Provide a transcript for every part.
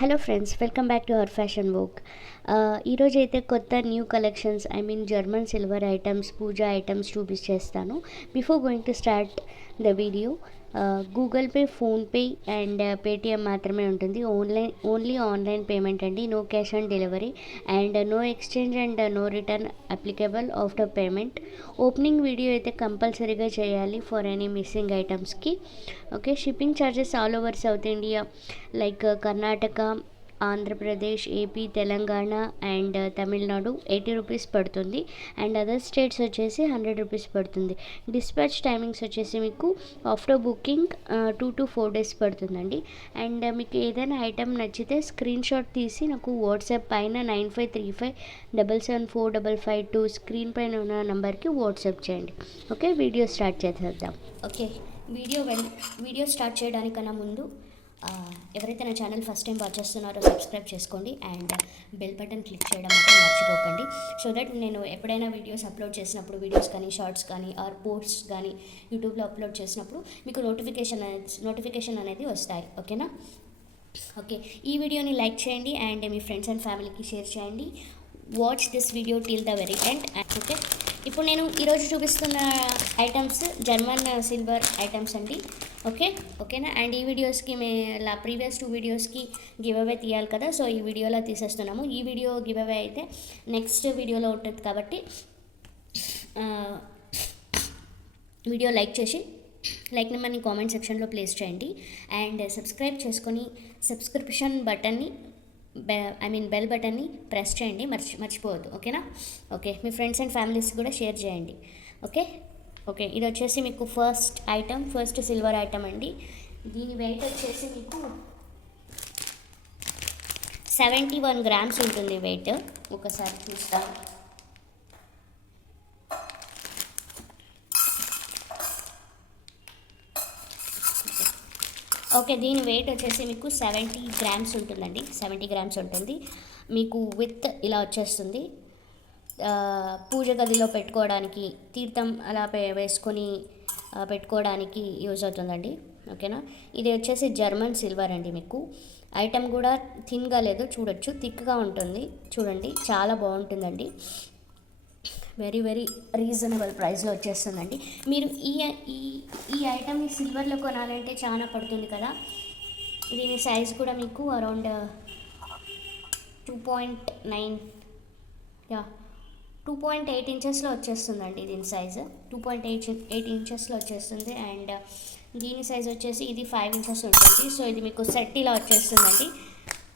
Hello friends, welcome back to our fashion book. ఈరోజు అయితే కొత్త new collections German silver items, puja items చూపించేస్తాను. Before going to start the video, Google Pay, PhonePe and Paytm మాత్రమే ఉంటుంది. Only online payment అండి. No cash on delivery and no exchange and no return applicable after payment. Opening video అయితే కంపల్సరీగా చేయాలి for any missing ఐటమ్స్కి. Okay, shipping charges all over south India like Karnataka, Andhra Pradesh, AP, Telangana and Tamil Nadu 80 rupees పడుతుంది. And other states వచ్చేసి 100 rupees పడుతుంది. Dispatch timings వచ్చేసి మీకు after booking 2 to 4 days పడుతుందండి. అండ్ మీకు ఏదైనా ఐటెం నచ్చితే స్క్రీన్ షాట్ తీసి నాకు వాట్సాప్ పైన 9535777455 స్క్రీన్ పైన ఉన్న నెంబర్కి వాట్సాప్ చేయండి. ఓకే, వీడియో స్టార్ట్ చేసేద్దాం. ఓకే, వీడియో స్టార్ట్ చేయడానికన్నా ముందు ఎవరైతే నా ఛానల్ ఫస్ట్ టైం వాచ్ చేస్తున్నారో సబ్స్క్రైబ్ చేసుకోండి అండ్ బెల్ బటన్ క్లిక్ చేయడం మాత్రం మర్చిపోకండి. సో దట్ నేను ఎప్పుడైనా వీడియోస్ అప్లోడ్ చేసినప్పుడు, వీడియోస్ కానీ షార్ట్స్ కానీ ఆర్ పోస్ట్స్ కానీ యూట్యూబ్లో అప్లోడ్ చేసినప్పుడు మీకు నోటిఫికేషన్ అనేది వస్తాయి. ఓకేనా? ఓకే, ఈ వీడియోని లైక్ చేయండి అండ్ మీ ఫ్రెండ్స్ అండ్ ఫ్యామిలీకి షేర్ చేయండి. Watch this video till the very end. Okay, ఇప్పుడు నేను ఈరోజు చూపిస్తున్న ఐటమ్స్ జర్మన్ సిల్వర్ ఐటమ్స్ అండి. ఓకేనా? అండ్ ఈ వీడియోస్కి ప్రీవియస్ 2 వీడియోస్కి గివ్ అవే తీయాలి కదా, సో ఈ వీడియోలో తీసేస్తున్నాము. ఈ వీడియో గివ్ అవే అయితే నెక్స్ట్ వీడియోలో ఉంటుంది కాబట్టి వీడియో లైక్ చేసి లైక్ నెంబర్ని కామెంట్ సెక్షన్లో ప్లేస్ చేయండి అండ్ సబ్స్క్రైబ్ చేసుకొని సబ్స్క్రిప్షన్ బటన్ని బెల్ బటన్ని ప్రెస్ చేయండి, మర్చిపోవద్దు. ఓకేనా? Okay, me friends and families కూడా షేర్ చేయండి. ఓకే, ఇది వచ్చేసి మీకు ఫస్ట్ సిల్వర్ ఐటమ్ అండి. దీని వెయిట్ వచ్చేసి మీకు 71 grams ఉంటుంది వెయిట్. ఒకసారి చూస్తాను. ఓకే, దీని వెయిట్ వచ్చేసి మీకు 70 grams ఉంటుందండి. 70 grams ఉంటుంది మీకు. విత్ ఇలా వచ్చేస్తుంది. పూజ గదిలో పెట్టుకోవడానికి, తీర్థం అలా వేసుకొని పెట్టుకోవడానికి యూజ్ అవుతుందండి. ఓకేనా? ఇది వచ్చేసి జర్మన్ సిల్వర్ అండి. మీకు ఐటమ్ కూడా థిన్గా లేదు, చూడొచ్చు, థిక్గా ఉంటుంది. చూడండి, చాలా బాగుంటుందండి. వెరీ వెరీ రీజనబుల్ ప్రైస్లో వచ్చేస్తుందండి. మీరు ఈ ఐటమ్ని సిల్వర్లో కొనాలంటే చాలా పడుతుంది కదా. దీని సైజ్ కూడా మీకు అరౌండ్ 2.8 ఇంచెస్లో వచ్చేస్తుందండి. దీని సైజు 2.8 ఇంచెస్లో వచ్చేస్తుంది. అండ్ దీని సైజ్ వచ్చేసి ఇది 5 inches ఉంటుంది. సో ఇది మీకు సెట్ ఇలా వచ్చేస్తుందండి.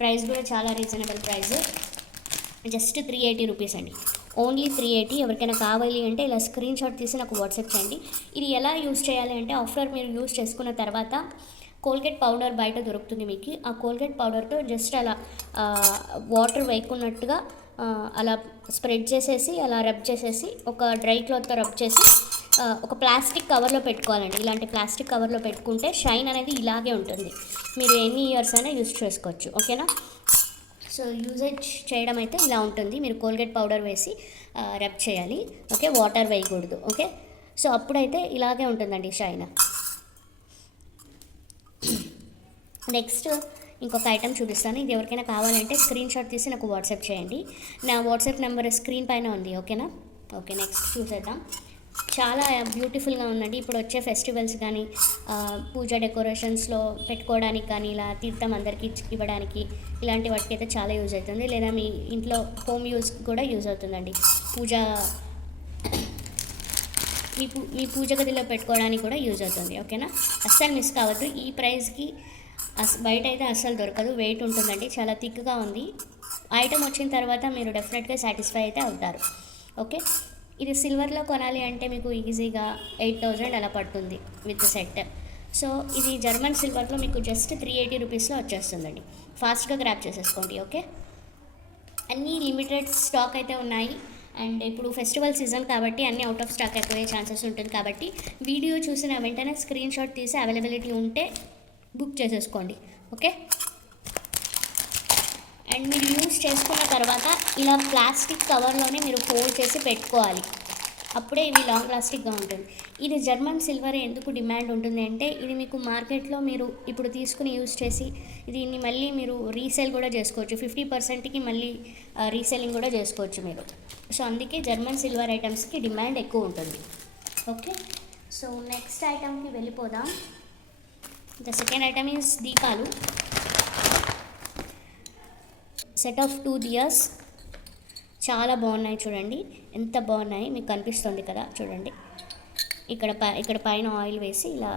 ప్రైస్ కూడా చాలా రీజనబుల్ ప్రైస్, జస్ట్ 380 రూపీస్ అండి. ఓన్లీ 380. ఎవరికైనా కావాలి అంటే ఇలా స్క్రీన్ షాట్ తీసి నాకు వాట్సాప్ చేయండి. ఇది ఎలా యూస్ చేయాలి అంటే, ఆఫ్టర్ మీరు యూస్ చేసుకున్న తర్వాత కోల్గేట్ పౌడర్ బయట దొరుకుతుంది మీకు. ఆ కోల్గేట్ పౌడర్తో జస్ట్ అలా వాటర్ వేయకున్నట్టుగా అలా స్ప్రెడ్ చేసేసి, అలా రబ్ చేసేసి, ఒక డ్రై క్లాత్తో రబ్ చేసి ఒక ప్లాస్టిక్ కవర్లో పెట్టుకోవాలండి. ఇలాంటి ప్లాస్టిక్ కవర్లో పెట్టుకుంటే షైన్ అనేది ఇలాగే ఉంటుంది. మీరు ఎన్ని ఇయర్స్ అయినా యూస్ చేసుకోవచ్చు. ఓకేనా? సో యూజేజ్ చేయడం అయితే ఇలా ఉంటుంది. మీరు కోల్గేట్ పౌడర్ వేసి రబ్ చేయాలి. ఓకే, వాటర్ వేయకూడదు. ఓకే, సో అప్పుడైతే ఇలాగే ఉంటుందండి షైన్. నెక్స్ట్ ఇంకొక ఐటమ్ చూపిస్తాను. ఇది ఎవరికైనా కావాలంటే స్క్రీన్ షాట్ తీసి నాకు వాట్సాప్ చేయండి. నా వాట్సాప్ నెంబర్ స్క్రీన్ పైన ఉంది. ఓకేనా? ఓకే, నెక్స్ట్ చూసేద్దాం. చాలా బ్యూటిఫుల్గా ఉందండి. ఇప్పుడు వచ్చే ఫెస్టివల్స్ కానీ పూజా డెకరేషన్స్లో పెట్టుకోవడానికి కానీ, ఇలా తీర్థం అందరికీ ఇవ్వడానికి, ఇలాంటి వాటికి అయితే చాలా యూజ్ అవుతుంది. లేదా మీ ఇంట్లో హోమ్ యూజ్ కూడా యూజ్ అవుతుందండి. మీ పూజ గదిలో పెట్టుకోవడానికి కూడా యూజ్ అవుతుంది. ఓకేనా? అస్సలు మిస్ కావద్దు. ఈ ప్రైస్కి బయట అయితే అస్సలు దొరకదు. వెయిట్ ఉంటుందండి, చాలా థిక్గా ఉంది. ఐటమ్ వచ్చిన తర్వాత మీరు డెఫినెట్గా సాటిస్ఫై అయితే అవుతారు. ఓకే, ఇది సిల్వర్లో కొనాలి అంటే మీకు ఈజీగా 8,000 అలా పడుతుంది విత్ సెట్. సో ఇది జర్మన్ సిల్వర్లో మీకు జస్ట్ 380 రూపీస్లో వచ్చేస్తుందండి. ఫాస్ట్గా గ్రాప్ చేసేసుకోండి. ఓకే, అన్నీ లిమిటెడ్ స్టాక్ అయితే ఉన్నాయి. అండ్ ఇప్పుడు ఫెస్టివల్ సీజన్ కాబట్టి అన్నీ అవుట్ ఆఫ్ స్టాక్ అయిపోయే ఛాన్సెస్ ఉంటుంది. కాబట్టి వీడియో చూసిన వెంటనే స్క్రీన్ షాట్ తీసి అవైలబిలిటీ ఉంటే బుక్ చేసేసుకోండి. ఓకే, అండ్ మీరు యూజ్ చేసుకున్న తర్వాత ఇలా ప్లాస్టిక్ కవర్లోనే మీరు ఫోల్డ్ చేసి పెట్టుకోవాలి. అప్పుడే ఇవి లాంగ్ లాస్టిక్గా ఉంటుంది. ఇది జర్మన్ సిల్వర్ ఎందుకు డిమాండ్ ఉంటుంది అంటే ఇది మీకు మార్కెట్లో మీరు ఇప్పుడు తీసుకుని యూజ్ చేసి దీన్ని మళ్ళీ మీరు రీసేల్ కూడా చేసుకోవచ్చు. 50%కి మళ్ళీ రీసేలింగ్ కూడా చేసుకోవచ్చు మీరు. సో అందుకే జర్మన్ సిల్వర్ ఐటమ్స్కి డిమాండ్ ఎక్కువ ఉంటుంది. ఓకే, సో నెక్స్ట్ ఐటమ్కి వెళ్ళిపోదాం. ద సెకండ్ ఐటమ్ ఈజ్ దీపాలు. సెట్ ఆఫ్ 2 దియాస్ చాలా బాగున్నాయి చూడండి, ఎంత బాగున్నాయి మీకు కనిపిస్తుంది కదా చూడండి. ఇక్కడ పైన ఆయిల్ వేసి ఇలా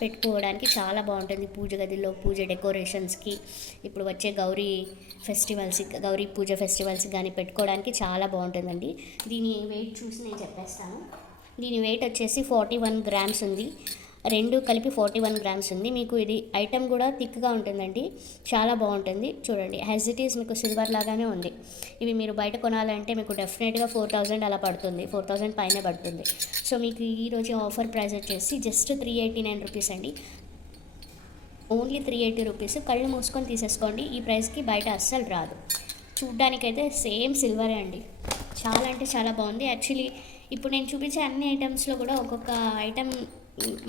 పెట్టుకోవడానికి చాలా బాగుంటుంది. పూజ గదిలో పూజ డెకరేషన్స్కి, ఇప్పుడు వచ్చే గౌరీ పూజ ఫెస్టివల్స్ కానీ పెట్టుకోవడానికి చాలా బాగుంటుందండి. దీని వెయిట్ చూసి నేను చెప్పేస్తాను. దీని వెయిట్ వచ్చేసి 41 గ్రామ్స్ ఉంది. రెండు కలిపి 41 గ్రామ్స్ ఉంది. మీకు ఇది ఐటమ్ కూడా థిక్గా ఉంటుందండి, చాలా బాగుంటుంది చూడండి. యాజ్ ఇట్ ఈస్ మీకు సిల్వర్ లాగానే ఉంది. ఇవి మీరు బయట కొనాలంటే మీకు డెఫినెట్గా 4000 అలా పడుతుంది, 4000 పైన పడుతుంది. సో మీకు ఈరోజు ఆఫర్ ప్రైస్ వచ్చేసి జస్ట్ 389 రూపీస్ అండి. Only 380 rupees. కళ్ళు మూసుకొని తీసేసుకోండి, ఈ ప్రైస్కి బయట అస్సలు రాదు. చూడ్డానికైతే సేమ్ సిల్వరే అండి, చాలా అంటే చాలా బాగుంది. యాక్చువల్లీ ఇప్పుడు నేను చూపించే అన్ని ఐటమ్స్లో కూడా ఒక్కొక్క ఐటమ్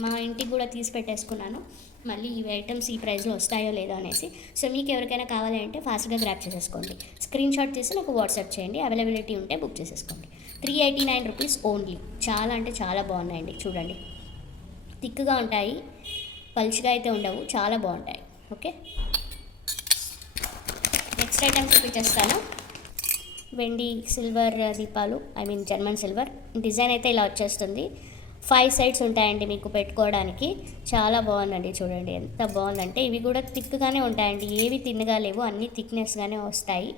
మా ఇంటికి కూడా తీసి పెట్టేసుకున్నాను, మళ్ళీ ఈ ఐటమ్స్ ఈ ప్రైస్లో వస్తాయో లేదో అనేసి. సో మీకు ఎవరికైనా కావాలి అంటే ఫాస్ట్గా గ్రాప్ చేసేసుకోండి, స్క్రీన్ షాట్ చేసి నాకు వాట్సాప్ చేయండి, అవైలబిలిటీ ఉంటే బుక్ చేసేసుకోండి. 389 రూపీస్ ఓన్లీ. చాలా అంటే చాలా బాగున్నాయండి చూడండి, థిక్గా ఉంటాయి, పల్చిగా అయితే ఉండవు, చాలా బాగుంటాయి. ఓకే, నెక్స్ట్ ఐటమ్ చూపించేస్తాను. వెండి సిల్వర్ దీపాలు, జర్మన్ సిల్వర్. డిజైన్ అయితే ఇలా వచ్చేస్తుంది. 5 సైడ్స్ ఉంటాయండి మీకు పెట్టుకోవడానికి, చాలా బాగుందండి చూడండి, ఎంత బాగుందంటే. ఇవి కూడా థిక్గానే ఉంటాయండి, ఏవి తిన్నగా లేవు, అన్నీ థిక్నెస్గానే వస్తాయి.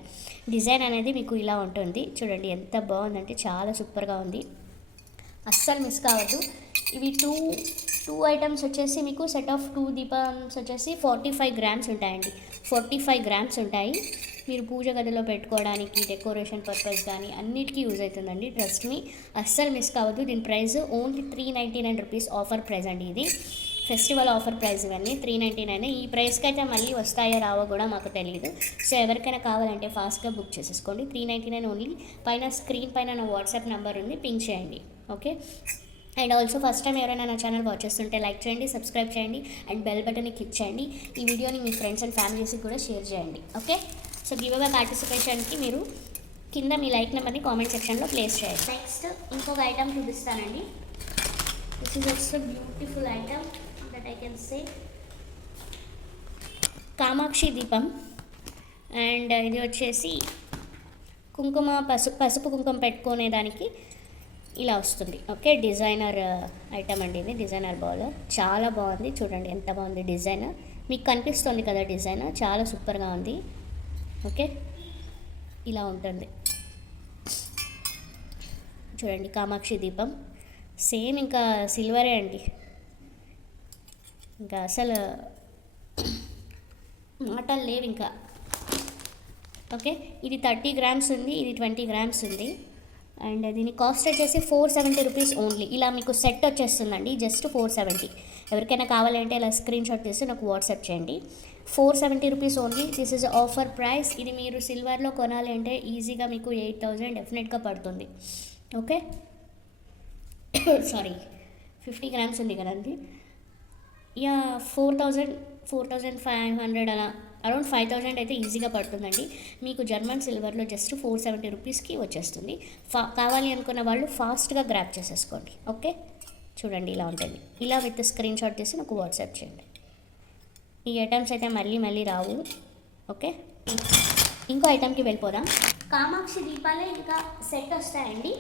డిజైన్ అనేది మీకు ఇలా ఉంటుంది చూడండి, ఎంత బాగుందంటే చాలా సూపర్గా ఉంది, అస్సలు మిస్ కావద్దు. ఇవి టూ ఐటమ్స్ వచ్చేసి మీకు సెట్ ఆఫ్ 2 దీపమ్స్ వచ్చేసి 45 గ్రామ్స్ ఉంటాయండి. 45 గ్రామ్స్ ఉంటాయి. మీరు పూజ గదిలో పెట్టుకోవడానికి, డెకరేషన్ పర్పస్ కానీ అన్నిటికీ యూజ్ అవుతుందండి, ట్రస్ట్ మీ, అస్సలు మిస్ కావద్దు. దీని price only 399 rupees offer price అండి. ఇది ఫెస్టివల్ ఆఫర్ ప్రైస్, ఇవన్నీ 399. ఈ ప్రైస్కి అయితే మళ్ళీ వస్తాయో రావో కూడా మాకు తెలియదు. సో ఎవరికైనా కావాలంటే ఫాస్ట్గా బుక్ చేసేసుకోండి. 399 ఓన్లీ. పైన స్క్రీన్ పైన నా వాట్సాప్ నెంబర్ ఉంది, పింక్ చేయండి. Okay, and also first time ఎవరైనా నా ఛానల్ వాచ్ చేస్తుంటే లైక్ చేయండి, సబ్స్క్రైబ్ చేయండి, అండ్ బెల్ బటన్ని క్లిక్ చేయండి. ఈ వీడియోని మీ ఫ్రెండ్స్ అండ్ ఫ్యామిలీస్కి కూడా షేర్ చేయండి. ఓకే, సో గివ్ అవే పార్టిసిపేషన్కి మీరు కింద మీ లైక్ నెంబర్ని కామెంట్ సెక్షన్లో ప్లేస్ చేయండి. నెక్స్ట్ ఇంకొక ఐటమ్ చూపిస్తానండి. This is also beautiful item that I can say. Kamakshi దీపం, అండ్ ఇది వచ్చేసి పసుపు కుంకుమ పెట్టుకునేదానికి ఇలా వస్తుంది. ఓకే, డిజైనర్ ఐటమ్ అండి ఇది, డిజైనర్ బౌల్, చాలా బాగుంది చూడండి, ఎంత బాగుంది డిజైన్, మీకు కనిపిస్తుంది కదా డిజైన్, చాలా సూపర్గా ఉంది. ఓకే, ఇలా ఉంటుంది చూడండి, కామాక్షి దీపం సేమ్ ఇంకా సిల్వరే అండి, ఇంకా అసలు మాటలు లేవు ఇంకా. ఓకే, ఇది 30 గ్రామ్స్ ఉంది, ఇది 20 గ్రామ్స్ ఉంది, అండ్ దీని కాస్ట్ వచ్చేసి 470 రూపీస్ ఓన్లీ. ఇలా మీకు సెట్ వచ్చేస్తుందండి, జస్ట్ 470. ఎవరికైనా కావాలంటే ఇలా స్క్రీన్ షాట్ తీసి నాకు వాట్సాప్ చేయండి. 470 rupees only. This is offer price. ఇది మీరు సిల్వర్లో కొనాలి అంటే ఈజీగా మీకు 8000 డెఫినెట్గా పడుతుంది. ఓకే, సారీ 50 గ్రామ్స్ ఉంది కదండి, యా 4500 అలా, అరౌండ్ 5000 అయితే ఈజీగా పడుతుందండి మీకు. జర్మన్ సిల్వర్లో జస్ట్ 470 రూపీస్కి వచ్చేస్తుంది. కావాలి అనుకున్న వాళ్ళు ఫాస్ట్గా గ్రాప్ చేసేసుకోండి. ఓకే, చూడండి ఇలా ఉంటుంది. ఇలా విత్ స్క్రీన్ షాట్ తీసి నాకు వాట్సాప్ చేయండి. ఈ ఐటమ్స్ అయితే మళ్ళీ రావు. ఓకే, ఇంకో ఐటమ్కి వెళ్ళిపోదాం. కామాక్షి దీపాలే ఇంకా సెట్ వస్తాయండి.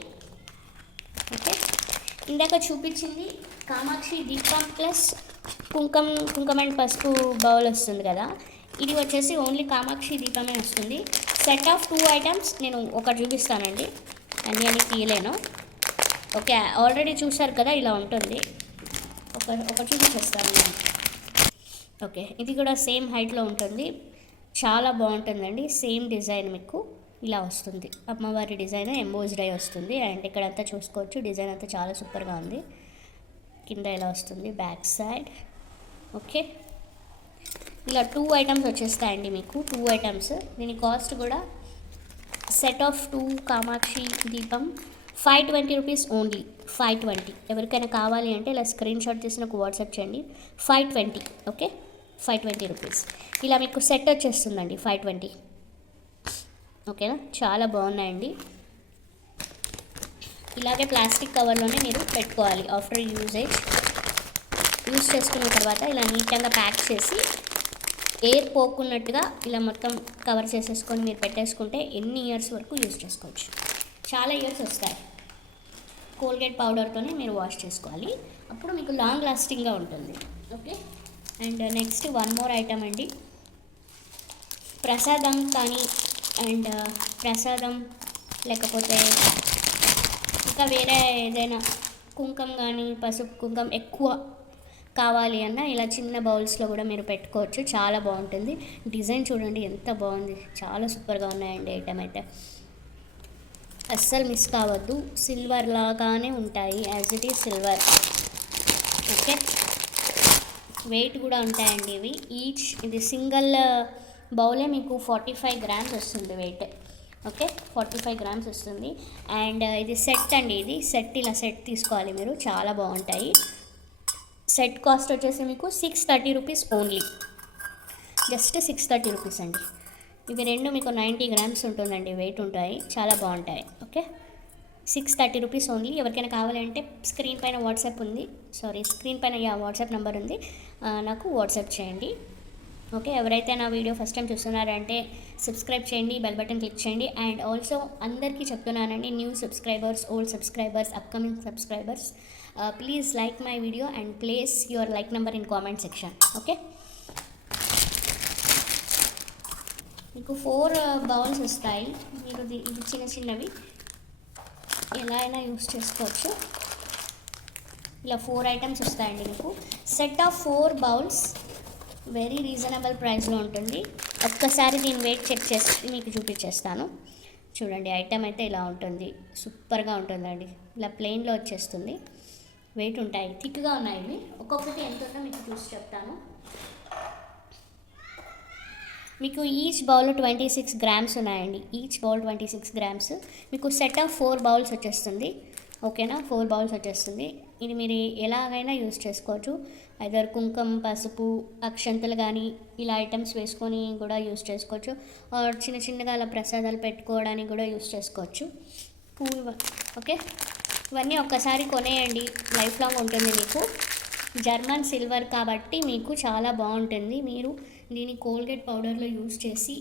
ఓకే, ఇందాక చూపించింది కామాక్షి దీపం ప్లస్ కుంకుమ అండ్ పసుపు బౌల్ వస్తుంది కదా, ఇది వచ్చేసి ఓన్లీ కామాక్షి దీపమే వస్తుంది. సెట్ ఆఫ్ 2 ఐటమ్స్ నేను ఒకటి చూపిస్తానండి, అన్నీ తీయలేను. ఓకే, ఆల్రెడీ చూసారు కదా, ఇలా ఉంటుంది. ఒక చూపించేస్తాను నేను. ఓకే, ఇది కూడా సేమ్ హైట్లో ఉంటుంది, చాలా బాగుంటుందండి. సేమ్ డిజైన్ మీకు ఇలా వస్తుంది, అమ్మవారి డిజైన్ ఎంబోజ్డ్ అయి వస్తుంది. అండ్ ఇక్కడంతా చూసుకోవచ్చు, డిజైన్ అంతా చాలా సూపర్గా ఉంది. కింద ఇలా వస్తుంది బ్యాక్ సైడ్. ఓకే, ఇలా 2 ఐటమ్స్ వచ్చేస్తాయండి మీకు, 2 ఐటమ్స్. దీని కాస్ట్ కూడా సెట్ ఆఫ్ 2 కామాక్షి దీపం 520 రూపీస్ ఓన్లీ. 520. ఎవరికైనా కావాలి అంటే ఇలా స్క్రీన్ షాట్ తీసి నాకు వాట్సాప్ చేయండి. 520. Okay, 520 rupees. ఇలా మీకు సెట్ వచ్చేస్తుందండి 520. ఓకేనా, చాలా బాగున్నాయండి. ఇలాగే ప్లాస్టిక్ కవర్లోనే మీరు పెట్టుకోవాలి. ఆఫ్టర్ యూజ్ చేసుకున్న తర్వాత ఇలా నీట్గా ప్యాక్ చేసి ఎయిర్ పోకున్నట్టుగా ఇలా మొత్తం కవర్ చేసేసుకొని మీరు పెట్టేసుకుంటే ఎన్ని ఇయర్స్ వరకు యూజ్ చేసుకోవచ్చు. చాలా ఇయర్స్ వస్తాయి. కోల్గేట్ పౌడర్తోనే మీరు వాష్ చేసుకోవాలి, అప్పుడు మీకు లాంగ్ లాస్టింగ్గా ఉంటుంది. Okay, and next one more item అండి. ప్రసాదం కానీ అండ్ ప్రసాదం లేకపోతే ఇంకా వేరే ఏదైనా కుంకం కానీ పసుపు కుంకం ఎక్కువ కావాలి అన్న ఇలా చిన్న బౌల్స్లో కూడా మీరు పెట్టుకోవచ్చు. చాలా బాగుంటుంది. డిజైన్ చూడండి ఎంత బాగుంది, చాలా సూపర్గా ఉన్నాయండి. ఐటమ్ అయితే అస్సలు మిస్ కావద్దు. సిల్వర్ లాగానే ఉంటాయి, as it is silver. Okay, weight కూడా ఉంటాయండి ఇవి. ఇది సింగిల్ బౌలే మీకు 45 గ్రామ్స్ వస్తుంది వెయిట్. ఓకే, 45 గ్రామ్స్ వస్తుంది. అండ్ ఇది సెట్ అండి. ఇది సెట్, ఇలా సెట్ తీసుకోవాలి మీరు, చాలా బాగుంటాయి. సెట్ కాస్ట్ వచ్చేసి మీకు 630 రూపీస్ ఓన్లీ. జస్ట్ 630 రూపీస్ అండి. ఇవి రెండు మీకు 90 గ్రామ్స్ ఉంటుందండి వెయిట్ ఉంటాయి, చాలా బాగుంటాయి. Okay, 630 rupees only. ఎవరికైనా కావాలంటే స్క్రీన్ పైన వాట్సాప్ నెంబర్ ఉంది, నాకు వాట్సాప్ చేయండి. ఓకే, ఎవరైతే నా వీడియో ఫస్ట్ టైం చూస్తున్నారంటే సబ్స్క్రైబ్ చేయండి, బెల్ బటన్ క్లిక్ చేయండి. అండ్ ఆల్సో అందరికీ చెప్తున్నానండి, new subscribers, old subscribers, upcoming subscribers, please like my video and place your like number in comment section. Okay, మీకు 4 బౌల్స్ వస్తాయి. మీరు ఇది చిన్న చిన్నవి ఎలా అయినా యూస్ చేసుకోవచ్చు. ఇలా 4 ఐటమ్స్ వస్తాయండి మీకు. Set of 4 bowls very reasonable ప్రైస్లో ఉంటుంది. ఒక్కసారి దీని వెయిట్ చెక్ చేసి మీకు చూపించేస్తాను. చూడండి, ఐటమ్ అయితే ఇలా ఉంటుంది, సూపర్గా ఉంటుందండి. ఇలా ప్లెయిన్లో వచ్చేస్తుంది. వెయిట్ ఉంటాయి, థిక్గా ఉన్నాయి ఇవి. ఒక్కొక్కటి ఎంత ఉందో మీకు చూసి చెప్తాను. మీకు ఈచ్ బౌల్ 26 గ్రామ్స్ ఉన్నాయండి. Each bowl 26 grams. మీకు సెట్ ఆఫ్ 4 బౌల్స్ వచ్చేస్తుంది. ఓకేనా, 4 బౌల్స్ వచ్చేస్తుంది. ఇది మీరు ఎలాగైనా యూస్ చేసుకోవచ్చు. ఐదర్ కుంకుమ, పసుపు, అక్షంతలు కానీ ఇలా ఐటమ్స్ వేసుకొని కూడా యూస్ చేసుకోవచ్చు. చిన్న చిన్నగా అలా ప్రసాదాలు పెట్టుకోవడానికి కూడా యూస్ చేసుకోవచ్చు. పువ్వు. ఓకే, ఇవన్నీ ఒక్కసారి కొనేయండి, లైఫ్ లాంగ్ ఉంటుంది మీకు. జర్మన్ సిల్వర్ కాబట్టి మీకు చాలా బాగుంటుంది. మీరు దీన్ని కోల్గేట్ పౌడర్లో యూస్ చేసి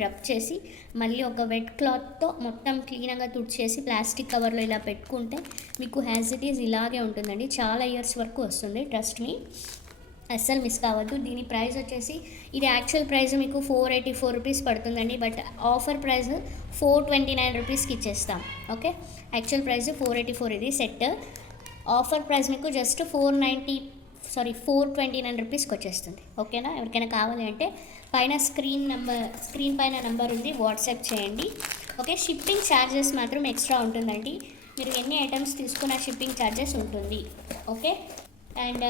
రబ్ చేసి మళ్ళీ ఒక వెట్ క్లాత్తో మొత్తం క్లీన్గా తుడిచేసి ప్లాస్టిక్ కవర్లో ఇలా పెట్టుకుంటే మీకు యాజ్ ఇట్ ఈజ్ ఇలాగే ఉంటుందండి. చాలా ఇయర్స్ వరకు వస్తుంది, ట్రస్ట్ మీ, అస్సలు మిస్ కావద్దు. దీని ప్రైస్ వచ్చేసి, ఇది యాక్చువల్ ప్రైస్ మీకు 484 రూపీస్ పడుతుందండి. బట్ ఆఫర్ ప్రైస్ 429 రూపీస్కి ఇచ్చేస్తాం. ఓకే, యాక్చువల్ ప్రైస్ 484, ఇది సెట్. ఆఫర్ ప్రైస్ మీకు జస్ట్ 429 రూపీస్కి వచ్చేస్తుంది. ఓకేనా, ఎవరికైనా కావాలి అంటే పైన స్క్రీన్ పైన నెంబర్ ఉంది, వాట్సాప్ చేయండి. ఓకే, షిప్పింగ్ ఛార్జెస్ మాత్రం ఎక్స్ట్రా ఉంటుందండి. మీరు ఎన్ని ఐటమ్స్ తీసుకున్న షిప్పింగ్ ఛార్జెస్ ఉంటుంది. ఓకే, అండ్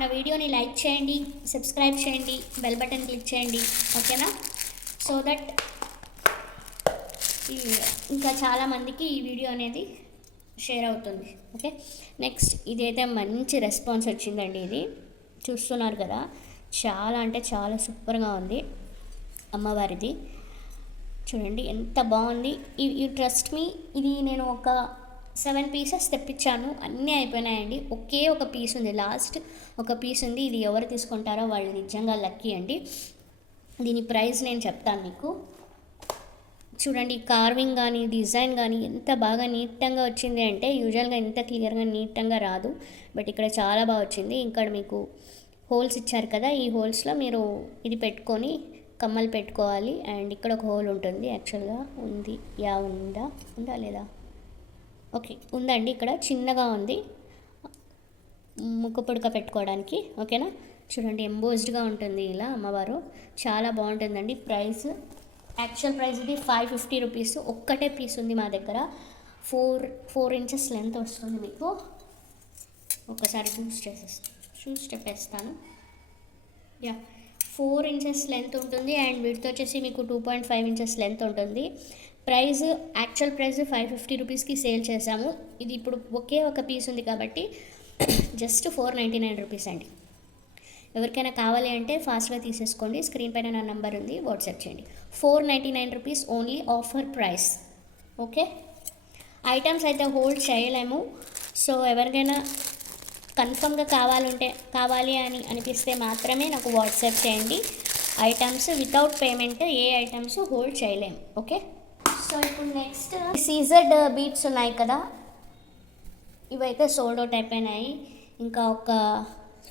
నా వీడియోని లైక్ చేయండి, సబ్స్క్రైబ్ చేయండి, బెల్ బటన్ క్లిక్ చేయండి. ఓకేనా, సో దట్ ఇంకా చాలామందికి ఈ వీడియో అనేది షేర్ అవుతుంది. ఓకే, నెక్స్ట్ ఇదైతే మంచి రెస్పాన్స్ వచ్చిందండి. ఇది చూస్తున్నారు కదా, చాలా అంటే చాలా సూపర్గా ఉంది. అమ్మవారిది చూడండి ఎంత బాగుంది. యూ ట్రస్ట్ మీ, ఇది నేను ఒక 7 పీసెస్ తెప్పించాను, అన్నీ అయిపోయినాయండి. ఒకే ఒక పీస్ ఉంది, లాస్ట్ ఒక పీస్ ఉంది. ఇది ఎవరు తీసుకుంటారో వాళ్ళు నిజంగా లక్కీ అండి. దీని ప్రైస్ నేను చెప్తాను మీకు. చూడండి, కార్వింగ్ కానీ డిజైన్ కానీ ఎంత బాగా నీట్గా వచ్చింది అంటే యూజువల్గా ఇంత క్లియర్గా నీట్గా రాదు, బట్ ఇక్కడ చాలా బాగా వచ్చింది. ఇక్కడ మీకు హోల్స్ ఇచ్చారు కదా, ఈ హోల్స్లో మీరు ఇది పెట్టుకొని కమ్మలు పెట్టుకోవాలి. అండ్ ఇక్కడ ఒక హోల్ ఉంటుంది, యాక్చువల్గా ఉందా లేదా, ఓకే ఉందండి, ఇక్కడ చిన్నగా ఉంది ముక్కు పుడక పెట్టుకోవడానికి. ఓకేనా, చూడండి ఎంబోజ్డ్గా ఉంటుంది ఇలా అమ్మవారు, చాలా బాగుంటుందండి. ప్రైస్ యాక్చువల్ ప్రైస్ ఇది 550 రూపీస్. ఒక్కటే పీస్ ఉంది మా దగ్గర. 4 ఇంచెస్ లెంత్ వస్తుంది మీకు. ఒకసారి చూసి చెప్పేస్తాను. 4 ఇంచెస్ లెంత్ ఉంటుంది. అండ్ వీటితో వచ్చేసి మీకు 2.5 ఇంచెస్ లెంత్ ఉంటుంది. ప్రైస్ యాక్చువల్ ప్రైస్ 550 రూపీస్కి సేల్ చేసాము. ఇది ఇప్పుడు ఒకే ఒక పీస్ ఉంది కాబట్టి జస్ట్ 499 రూపీస్ అండి. ఎవరికైనా కావాలి అంటే ఫాస్ట్గా తీసేసుకోండి. స్క్రీన్ పైన నా నెంబర్ ఉంది, వాట్సాప్ చేయండి. 499 rupees only offer price. Okay, items అయితే హోల్డ్ చేయలేము. సో ఎవరికైనా కన్ఫర్మ్గా కావాలి అని అనిపిస్తే మాత్రమే నాకు వాట్సాప్ చేయండి. ఐటమ్స్ వితౌట్ పేమెంట్ ఏ ఐటమ్స్ హోల్డ్ చేయలేము. ఓకే, సో ఇప్పుడు నెక్స్ట్ సీజర్డ్ బీట్స్ ఉన్నాయి కదా, ఇవైతే సోల్డ్ అవుట్ అయిపోయినాయి. ఇంకా ఒక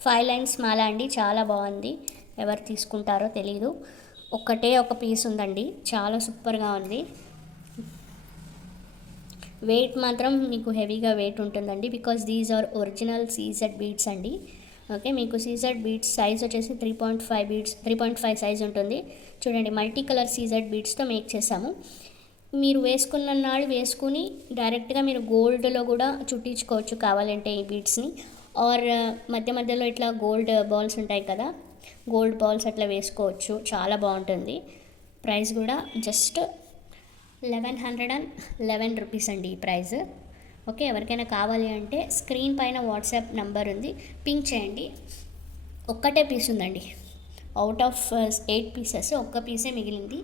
5 లైన్స్ మాల అండి, చాలా బాగుంది. ఎవరు తీసుకుంటారో తెలీదు. ఒక్కటే ఒక పీస్ ఉందండి, చాలా సూపర్గా ఉంది. వెయిట్ మాత్రం మీకు హెవీగా వెయిట్ ఉంటుందండి, because these are original CZ beads అండి. ఓకే, మీకు సీజెడ్ బీడ్స్ సైజ్ వచ్చేసి 3.5 సైజ్ ఉంటుంది. చూడండి, మల్టీ కలర్ సీజెడ్ బీడ్స్తో మేక్ చేసాము. మీరు వేసుకున్న నాడు వేసుకుని డైరెక్ట్గా మీరు గోల్డ్లో కూడా చుట్టించుకోవచ్చు కావాలంటే ఈ బీడ్స్ని. ఆర్ మధ్య మధ్యలో ఇట్లా గోల్డ్ బాల్స్ ఉంటాయి కదా, గోల్డ్ బాల్స్ అట్లా వేసుకోవచ్చు, చాలా బాగుంటుంది. ప్రైస్ కూడా జస్ట్ 1111 రూపీస్ అండి ఈ ప్రైస్. ఓకే, ఎవరికైనా కావాలి అంటే స్క్రీన్ పైన వాట్సాప్ నంబర్ ఉంది, పింక్ చేయండి. ఒక్కటే పీస్ ఉందండి, అవుట్ ఆఫ్ 8 పీసెస్ ఒక్క పీసే మిగిలింది.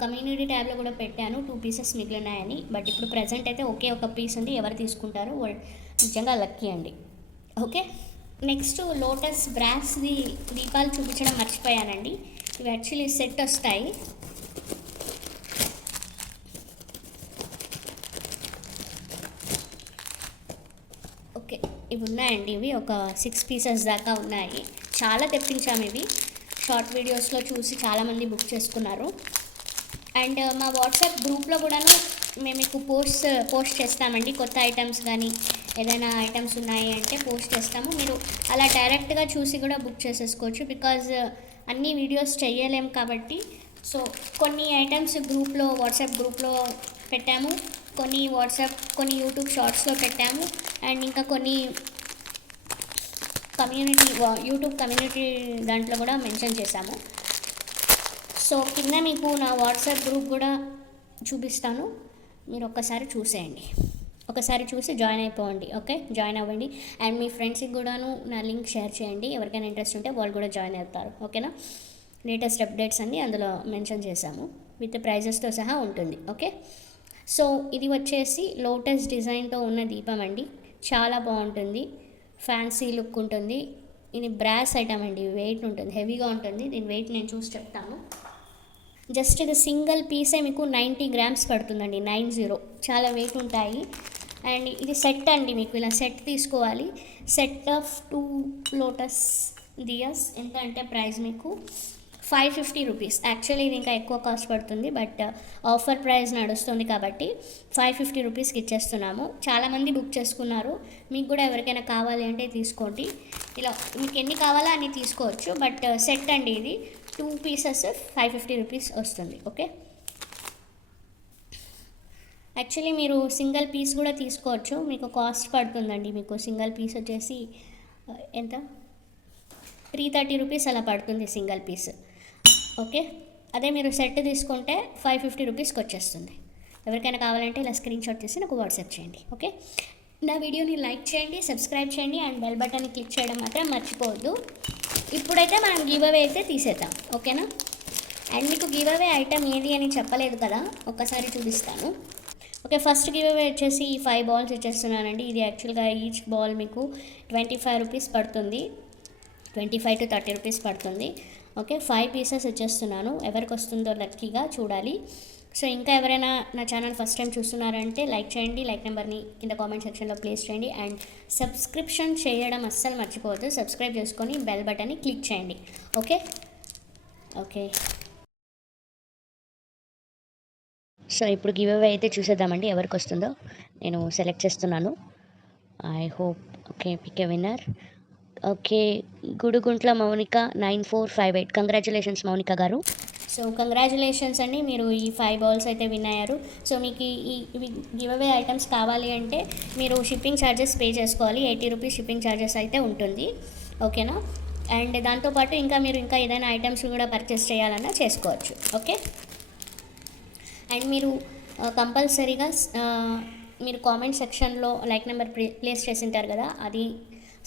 కమ్యూనిటీ ట్యాబ్లో కూడా పెట్టాను 2 పీసెస్ మిగిలినాయని. బట్ ఇప్పుడు ప్రజెంట్ అయితే ఒకే ఒక పీస్ ఉంది. ఎవరు తీసుకుంటారో వాళ్ళు నిజంగా లక్కీ అండి. ఓకే, నెక్స్ట్ లోటస్ బ్రాస్ది దీపాలు చూపించడం మర్చిపోయానండి. ఇవి యాక్చువల్లీ సెట్ వస్తాయి. ఓకే, ఇవి ఉన్నాయండి, ఇవి ఒక 6 పీసెస్ దాకా ఉన్నాయి. చాలా తెప్పించాము ఇవి. షార్ట్ వీడియోస్లో చూసి చాలామంది బుక్ చేసుకున్నారు. అండ్ మా వాట్సాప్ గ్రూప్లో కూడాను మేము మీకు పోస్ట్ చేస్తామండి. కొత్త ఐటమ్స్ కానీ ఏదైనా ఐటమ్స్ ఉన్నాయి అంటే పోస్ట్ చేస్తాము. మీరు అలా డైరెక్ట్గా చూసి కూడా బుక్ చేసేసుకోవచ్చు, బికాజ్ అన్ని వీడియోస్ చేయలేము కాబట్టి. సో కొన్ని ఐటమ్స్ వాట్సాప్ గ్రూప్లో పెట్టాము, కొన్ని యూట్యూబ్ షార్ట్స్లో పెట్టాము, అండ్ ఇంకా కొన్ని యూట్యూబ్ కమ్యూనిటీ దాంట్లో కూడా మెన్షన్ చేశాము. సో కింద మీకు నా వాట్సాప్ గ్రూప్ కూడా చూపిస్తాను, మీరు ఒక్కసారి చూసేయండి. ఒకసారి చూసి జాయిన్ అయిపోండి. ఓకే, జాయిన్ అవ్వండి. అండ్ మీ ఫ్రెండ్స్కి కూడాను నా లింక్ షేర్ చేయండి. ఎవరికైనా ఇంట్రెస్ట్ ఉంటే వాళ్ళు కూడా జాయిన్ అవుతారు. ఓకేనా, లేటెస్ట్ అప్డేట్స్ అన్నీ అందులో మెన్షన్ చేశాము, విత్ ప్రైజెస్తో సహా ఉంటుంది. ఓకే, సో ఇది వచ్చేసి లోటస్ డిజైన్తో ఉన్న దీపం అండి, చాలా బాగుంటుంది, ఫ్యాన్సీ లుక్ ఉంటుంది. ఇది బ్రాస్ ఐటమ్ అండి, వెయిట్ ఉంటుంది, హెవీగా ఉంటుంది. దీని వెయిట్ నేను చూసి చెప్తాను. జస్ట్ ఇది సింగిల్ పీసే మీకు 90 గ్రామ్స్ పడుతుందండి, 90. చాలా వెయిట్ ఉంటాయి. అండ్ ఇది సెట్ అండి, మీకు ఇలా సెట్ తీసుకోవాలి. సెట్ ఆఫ్ 2 లోటస్ దియాస్ ఎంత అంటే ప్రైస్ మీకు 550 రూపీస్. యాక్చువల్లీ ఇది ఇంకా ఎక్కువ కాస్ట్ పడుతుంది, బట్ ఆఫర్ ప్రైస్ నడుస్తుంది కాబట్టి 550 రూపీస్కి ఇచ్చేస్తున్నాము. చాలామంది బుక్ చేసుకున్నారు. మీకు కూడా ఎవరికైనా కావాలి అంటే తీసుకోండి. ఇలా మీకు ఎన్ని కావాలో అన్ని తీసుకోవచ్చు, బట్ సెట్ అండి ఇది. 2 పీసెస్ 550 రూపీస్ వస్తుంది. ఓకే, యాక్చువల్లీ మీరు సింగిల్ పీస్ కూడా తీసుకోవచ్చు, మీకు కాస్ట్ పడుతుందండి. మీకు సింగిల్ పీస్ వచ్చేసి ఎంత 330 రూపీస్ అలా పడుతుంది సింగిల్ పీస్. ఓకే, అదే మీరు సెట్ తీసుకుంటే 550 రూపీస్కి వచ్చేస్తుంది. ఎవరికైనా కావాలంటే ఇలా స్క్రీన్ షాట్ తీసి నాకు వాట్సాప్ చేయండి. ఓకే, నా వీడియోని లైక్ చేయండి, సబ్స్క్రైబ్ చేయండి, అండ్ బెల్ బటన్ని క్లిక్ చేయడం మాత్రం మర్చిపోవద్దు. ఇప్పుడైతే మనం గివ్ అవే అయితే తీసేద్దాం. ఓకేనా, అండ్ మీకు గివ్ అవే ఐటమ్ ఏది అని చెప్పలేదు కదా, ఒక్కసారి చూపిస్తాను. ఓకే, ఫస్ట్ గివ్ అవే వచ్చేసి ఈ 5 బాల్స్ ఇచ్చేస్తున్నానండి. ఇది యాక్చువల్గా ఈచ్ బాల్ మీకు 25 రూపీస్ పడుతుంది, 25 to 30 రూపీస్ పడుతుంది. ఓకే, 5 పీసెస్ ఇచ్చేస్తున్నాను. ఎవరికి వస్తుందో లక్కీగా చూడాలి. సో ఇంకా ఎవరైనా నా ఛానల్ ఫస్ట్ టైం చూస్తున్నారంటే లైక్ చేయండి, లైక్ నెంబర్ని కింద కామెంట్ సెక్షన్లో ప్లేస్ చేయండి, అండ్ సబ్స్క్రిప్షన్ చేయడం అస్సలు మర్చిపోవద్దు. సబ్స్క్రైబ్ చేసుకొని బెల్ బటన్ని క్లిక్ చేయండి. ఓకే ఓకే సో ఇప్పుడు గివ్ అవే అయితే చూసేద్దామండి, ఎవరికి వస్తుందో నేను సెలెక్ట్ చేస్తున్నాను. I hope. Okay, pick a winner. Okay, Guduguntla Mounika 9458. Congratulations Mounika garu. So congratulations అండి, మీరు ఈ 5 బాల్స్ అయితే విన్ అయ్యారు. సో మీకు ఈ గివ్ అవే ఐటమ్స్ కావాలి అంటే మీరు షిప్పింగ్ ఛార్జెస్ పే చేసుకోవాలి. 80 రూపీస్ షిప్పింగ్ ఛార్జెస్ అయితే ఉంటుంది. ఓకేనా, అండ్ దాంతోపాటు మీరు ఇంకా ఏదైనా ఐటమ్స్ కూడా పర్చేస్ చేయాలన్నా చేసుకోవచ్చు. ఓకే, అండ్ మీరు కంపల్సరీగా మీరు కామెంట్ సెక్షన్లో లైక్ నెంబర్ ప్లేస్ చేసింటారు కదా, అది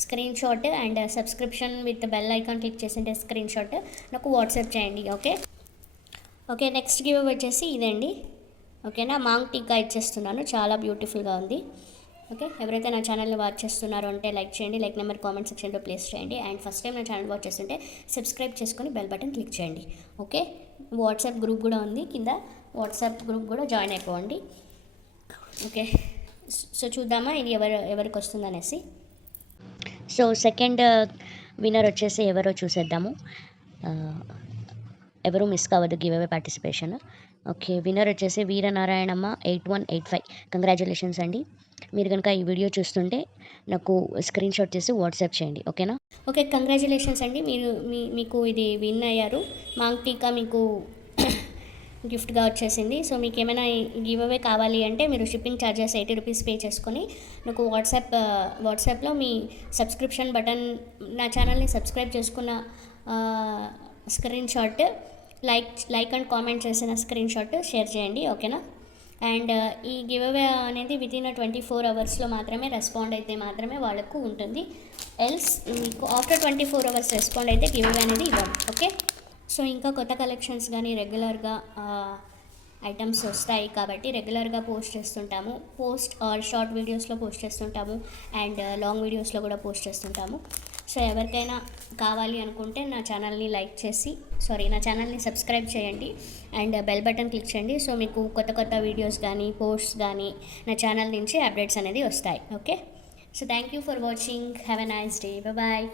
screen shot and subscription with bell icon click చేసింటే స్క్రీన్ షాట్ నాకు వాట్సాప్ చేయండి. ఓకే నెక్స్ట్ గివ్ వచ్చేసి ఇదండి. ఓకేనా, మాంగ్ టీకా ఇచ్చేస్తున్నాను, చాలా బ్యూటిఫుల్గా ఉంది. ఓకే, ఎవరైతే నా ఛానల్ని వాచ్ చేస్తున్నారో అంటే లైక్ చేయండి, లైక్ నెంబర్ కామెంట్ సెక్షన్లో ప్లేస్ చేయండి. అండ్ ఫస్ట్ టైం నా ఛానల్ వాచ్ చేస్తుంటే సబ్స్క్రైబ్ చేసుకొని బెల్ బటన్ క్లిక్ చేయండి. ఓకే, వాట్సాప్ గ్రూప్ కూడా ఉంది కింద, వాట్సాప్ గ్రూప్ కూడా జాయిన్ అయిపోండి. ఓకే, సో చూద్దామా ఇది ఎవరికి వస్తుందనేసి. సో సెకండ్ విన్నర్ వచ్చేసి ఎవరో చూసేద్దాము. ఎవరు మిస్ కావద్దు give away participation. Okay, winner వచ్చేసి వీరనారాయణమ్మ 8185. కంగ్రాచులేషన్స్ అండి. మీరు కనుక ఈ వీడియో చూస్తుంటే నాకు స్క్రీన్ షాట్ చేసి వాట్సాప్ చేయండి. ఓకేనా? ఓకే, కంగ్రాచులేషన్స్ అండి, మీకు ఇది విన్ అయ్యారు. మాంగ్ టీకా మీకు గిఫ్ట్గా వచ్చేసింది. సో మీకు ఏమైనా గివ్ అవే కావాలి అంటే మీరు షిప్పింగ్ ఛార్జెస్ 80 రూపీస్ పే చేసుకొని నాకు వాట్సాప్లో మీ సబ్స్క్రిప్షన్ బటన్, నా ఛానల్ని సబ్స్క్రైబ్ చేసుకున్న screen shot, like and comment చేసిన స్క్రీన్ షాట్ షేర్ చేయండి. ఓకేనా? అండ్ ఈ గివ్ అవే అనేది వితిన్ 24 అవర్స్లో మాత్రమే రెస్పాండ్ అయితే మాత్రమే వాళ్ళకు ఉంటుంది. ఎల్స్ మీకు ఆఫ్టర్ 24 అవర్స్ రెస్పాండ్ అయితే గివ్ అవే అనేది ఇవ్వండి. ఓకే, సో ఇంకా కొత్త కలెక్షన్స్ కానీ రెగ్యులర్గా ఐటమ్స్ వస్తాయి కాబట్టి రెగ్యులర్గా పోస్ట్ చేస్తుంటాము. షార్ట్ వీడియోస్లో పోస్ట్ చేస్తుంటాము అండ్ లాంగ్ వీడియోస్లో కూడా పోస్ట్ చేస్తుంటాము. సో ఎవరికైనా కావాలి అనుకుంటే నా ఛానల్ని సబ్స్క్రైబ్ చేయండి అండ్ బెల్ బటన్ క్లిక్ చేయండి. సో మీకు కొత్త వీడియోస్ కానీ పోస్ట్స్ కానీ నా ఛానల్ నుంచి అప్డేట్స్ అనేది వస్తాయి. Okay, so thank you for watching. Have a nice day. Bye.